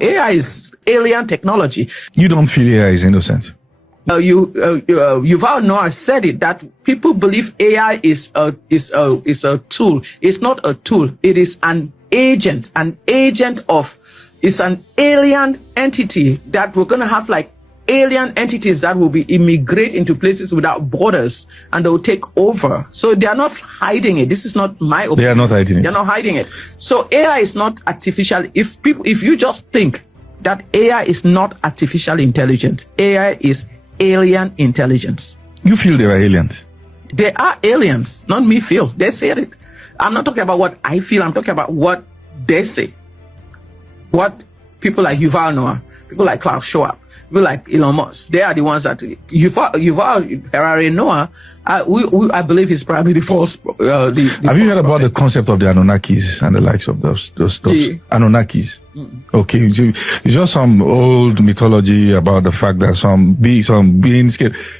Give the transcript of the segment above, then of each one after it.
AI is alien technology. You don't feel AI is innocent? Yuval Noah said it, that people believe AI is a tool. It's not a tool. It is an agent. It's an alien entity that we're going to have, like alien entities that will be immigrate into places without borders, and they will take over. So they are not hiding it. This is not my opinion. They are not hiding it. They're not hiding it. So AI is not artificial. If you just think that AI is not artificial intelligence, AI is alien intelligence. You feel they are aliens? They are aliens, not me feel. They said it. I'm not talking about what I feel. I'm talking about what they say. What people like Yuval Noah, people like Klaus Schwab, people like Elon Musk, they are the ones that Yuval Harari Noah, I believe he's probably the false. Have you heard about the concept of the Anunnakis and the likes of those Anunnakis? Okay, it's just some old mythology about the fact that some beings.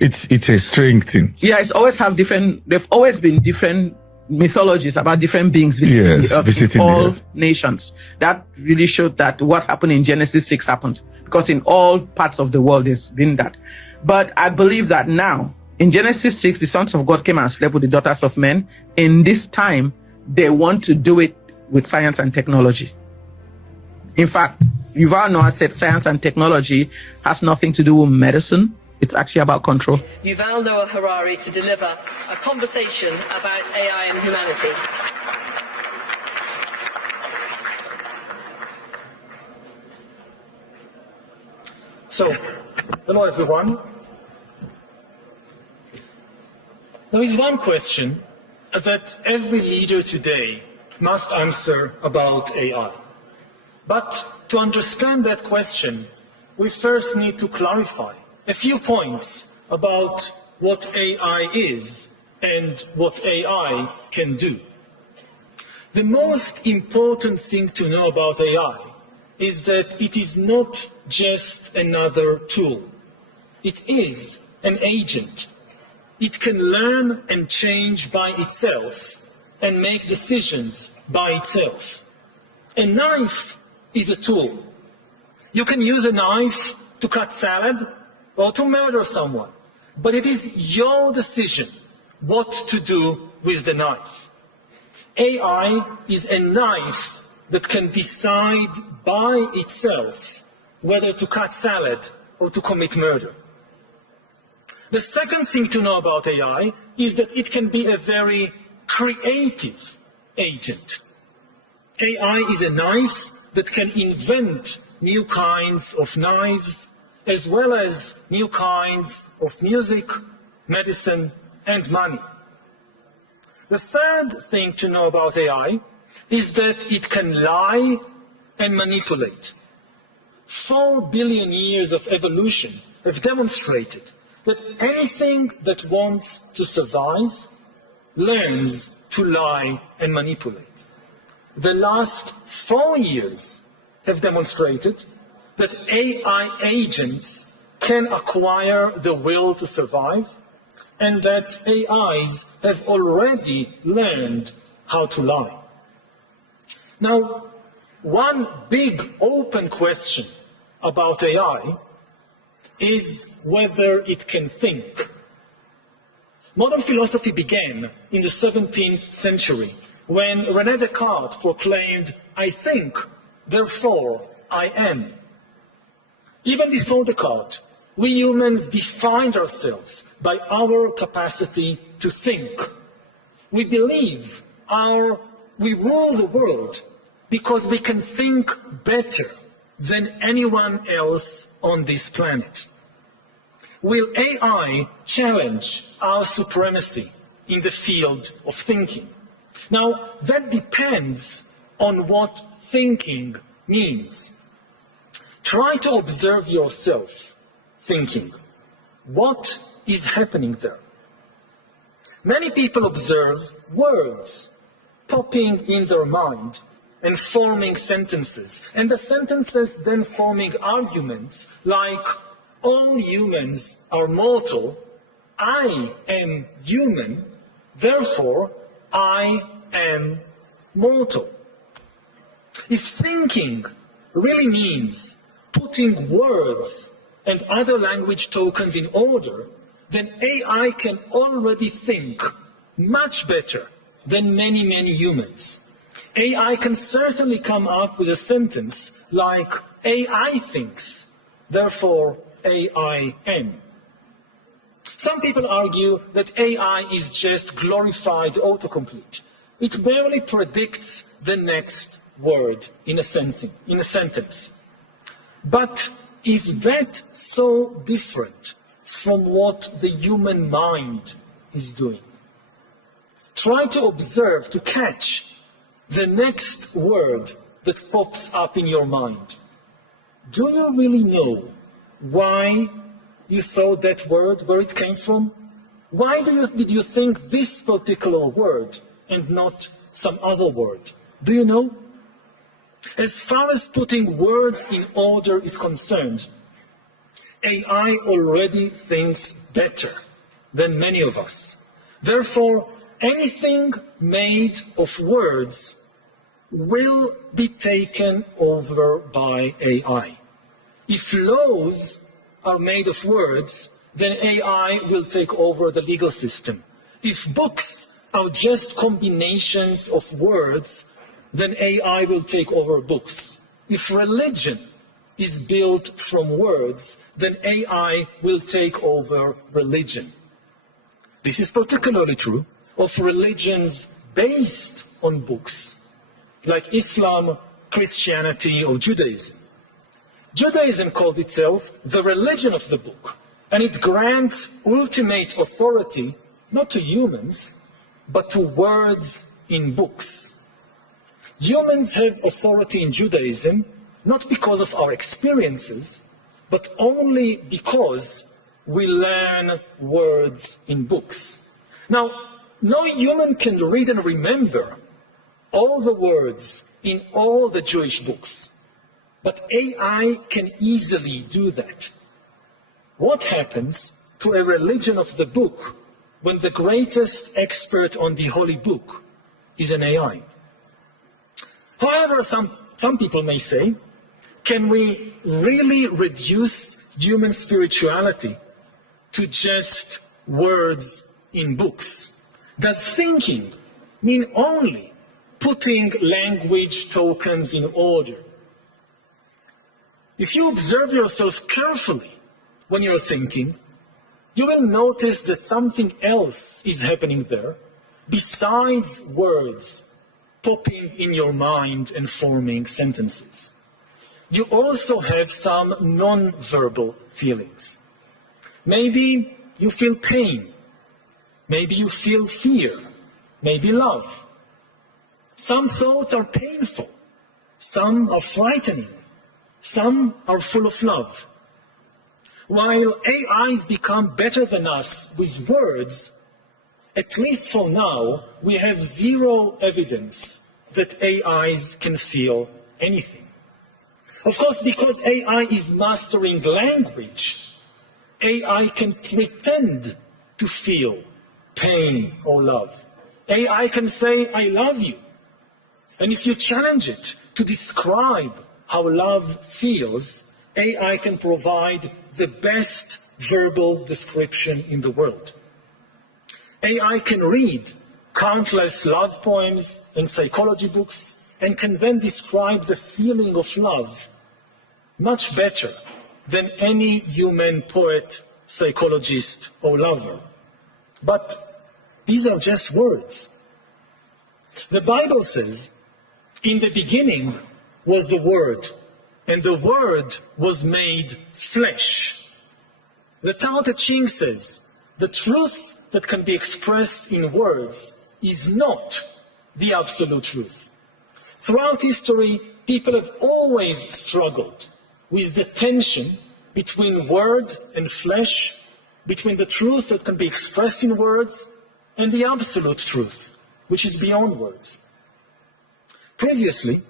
It's a strange thing. Yeah, it's always have different. They've always been different mythologies about different beings visiting all nations. That really showed that what happened in Genesis 6 happened, because in all parts of the world there's been that. But I believe that now in Genesis 6, the sons of God came and slept with the daughters of men. In this time, they want to do it with science and technology. In fact, Yuval Noah said science and technology has nothing to do with medicine. It's actually about control. Yuval Noah Harari to deliver a conversation about AI and humanity. So, hello everyone. There is one question that every leader today must answer about AI. But to understand that question, we first need to clarify a few points about what AI is and what AI can do. The most important thing to know about AI is that it is not just another tool. It is an agent. It can learn and change by itself and make decisions by itself. A knife is a tool. You can use a knife to cut salad or to murder someone, but it is your decision what to do with the knife. AI is a knife that can decide by itself whether to cut salad or to commit murder. The second thing to know about AI is that it can be a very creative agent. AI is a knife that can invent new kinds of knives, as well as new kinds of music, medicine, and money. The third thing to know about AI is that it can lie and manipulate. 4 billion years of evolution have demonstrated that anything that wants to survive learns to lie and manipulate. The last 4 years have demonstrated that AI agents can acquire the will to survive, and that AIs have already learned how to lie. Now, one big open question about AI is whether it can think. Modern philosophy began in the 17th century when René Descartes proclaimed, "I think, therefore I am." Even before Descartes, we humans defined ourselves by our capacity to think. We believe we rule the world because we can think better than anyone else on this planet. Will AI challenge our supremacy in the field of thinking? Now, that depends on what thinking means. Try to observe yourself thinking. What is happening there? Many people observe words popping in their mind and forming sentences, and the sentences then forming arguments like, all humans are mortal, I am human, therefore I am mortal. If thinking really means putting words and other language tokens in order, then AI can already think much better than many, many humans. AI can certainly come up with a sentence like, AI thinks, therefore AI am. Some people argue that AI is just glorified autocomplete. It barely predicts the next word in a sentence. But is that so different from what the human mind is doing? Try to observe, to catch the next word that pops up in your mind. Do you really know why you thought that word, where it came from? Why did you think this particular word and not some other word? Do you know? As far as putting words in order is concerned, AI already thinks better than many of us. Therefore, anything made of words will be taken over by AI. If laws are made of words, then AI will take over the legal system. If books are just combinations of words, then AI will take over books. If religion is built from words, then AI will take over religion. This is particularly true of religions based on books, like Islam, Christianity, or Judaism. Judaism calls itself the religion of the book, and it grants ultimate authority not to humans, but to words in books. Humans have authority in Judaism not because of our experiences, but only because we learn words in books. Now, no human can read and remember all the words in all the Jewish books, but AI can easily do that. What happens to a religion of the book when the greatest expert on the holy book is an AI? However, some people may say, can we really reduce human spirituality to just words in books? Does thinking mean only putting language tokens in order? If you observe yourself carefully when you're thinking, you will notice that something else is happening there besides words popping in your mind and forming sentences. You also have some non-verbal feelings. Maybe you feel pain. Maybe you feel fear. Maybe love. Some thoughts are painful. Some are frightening. Some are full of love. While AIs become better than us with words, at least for now, we have zero evidence that AIs can feel anything. Of course, because AI is mastering language, AI can pretend to feel pain or love. AI can say, I love you. And if you challenge it to describe how love feels, AI can provide the best verbal description in the world. AI can read countless love poems and psychology books and can then describe the feeling of love much better than any human poet, psychologist, or lover. But these are just words. The Bible says, in the beginning was the Word, and the Word was made flesh. The Tao Te Ching says, the truth that can be expressed in words is not the absolute truth. Throughout history, people have always struggled with the tension between word and flesh, between the truth that can be expressed in words and the absolute truth, which is beyond words. Previously,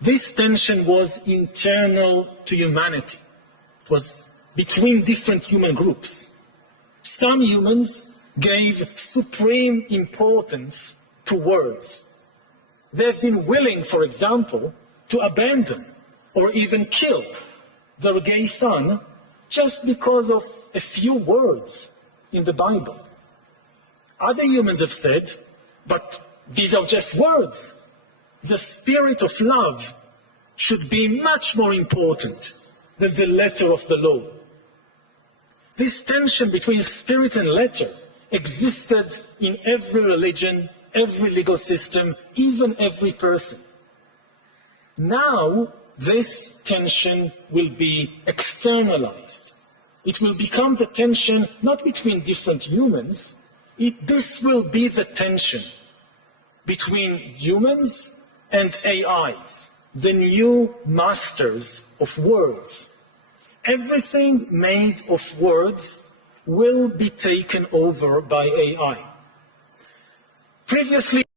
this tension was internal to humanity. It was between different human groups. Some humans gave supreme importance to words. They've been willing, for example, to abandon or even kill their gay son just because of a few words in the Bible. Other humans have said, but these are just words. The spirit of love should be much more important than the letter of the law. This tension between spirit and letter existed in every religion, every legal system, even every person. Now, this tension will be externalized. It will become the tension not between different humans, this will be the tension between humans and AIs, the new masters of words. Everything made of words will be taken over by AI. Previously,